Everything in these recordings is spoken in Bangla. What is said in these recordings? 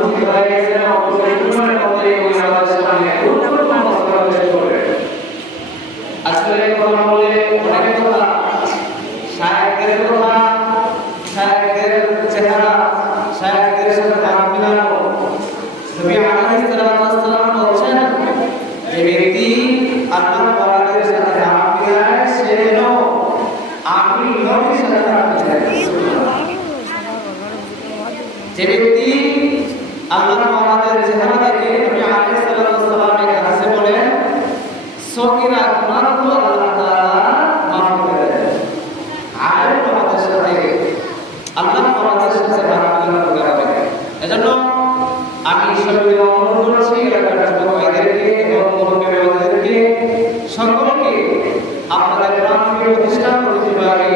উপস্থিত হয়ে গেছেন অবশ্যই সময়ের মধ্যে ওই আমাদের সামনে গুরুত্বপূর্ণ কথা পেশ করবেন। আসলে কথা বলে অনেক কথা, শায়েখদের কথা, শায়েখদের চেহারা, শায়েখদের সাথে দাম মিলানো। নবী আলাইহিস সালাতু ওয়াস সালাম বলেছেন যে ব্যক্তি আল্লাহর ওয়ালিদের সাথে দাম মিলায় সে যেন আমি নবীর সাথে দাম মিলায়। যে ব্যক্তি আল্লাহর ওয়ালিদের চেহারা দেখে নবী আলাইহিস সালাতু ওয়াস সালাম এই হাদিসে বলেন সগীরা গুনাহগুলো আল্লাহ তাআলা মাফ করে দেন। আর আমাদের সাথে আল্লাহর ওয়ালিদের সাথে দাম মিলানো করাবে। এজন্য আমি সবাইকে অনুরোধ করছি এলাকার যুবক ভাইদেরকে এবং মুরব্বীদেরকে সকলকে আপনাদের প্রাণপ্রিয় প্রতিষ্ঠান প্রতিবারী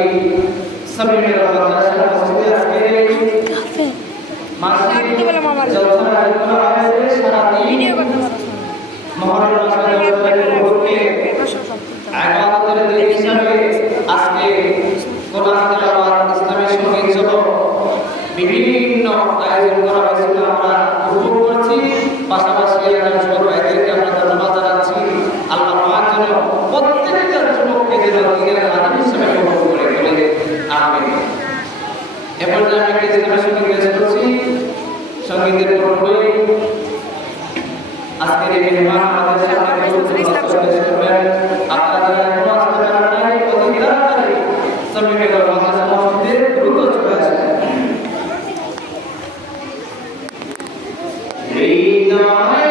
সাবিরের মাদ্রাসার মসজিদে আজকে মাসিক জলসার আয়োজন করা হয়েছে। সারাদিন মহরম মাসের উপলক্ষে ইবাদতের দিন হিসাবে আজকে কোরআন তেলাওয়াত, ইসলামী সঙ্গীত সহ বিভিন্ন আয়োজন করা হয়েছিল। আমরা উপভোগ করছি, পাশাপাশি এলাকার যুবক ভাইদেরকে আমরা ধন্যবাদ জানাচ্ছি। আল্লাহ পাক যেন প্রত্যেকটা যুবককে যেন দিনের খাদেম হিসেবে কবুল করে বলে আমিন। এরপর আমি একটি ইসলামী সঙ্গীত পেশ করছি। সঙ্গীতের পূর্বেই আজকের এই মেহমান আমাদের সামনে পেশ করবেন। আপনারা যারা এখনো আসতে পারেন নাই অতি তাড়াতাড়ি সাবিরের মাদ্রাসা মসজিদে দ্রুত চলে আসেন। হৃদয়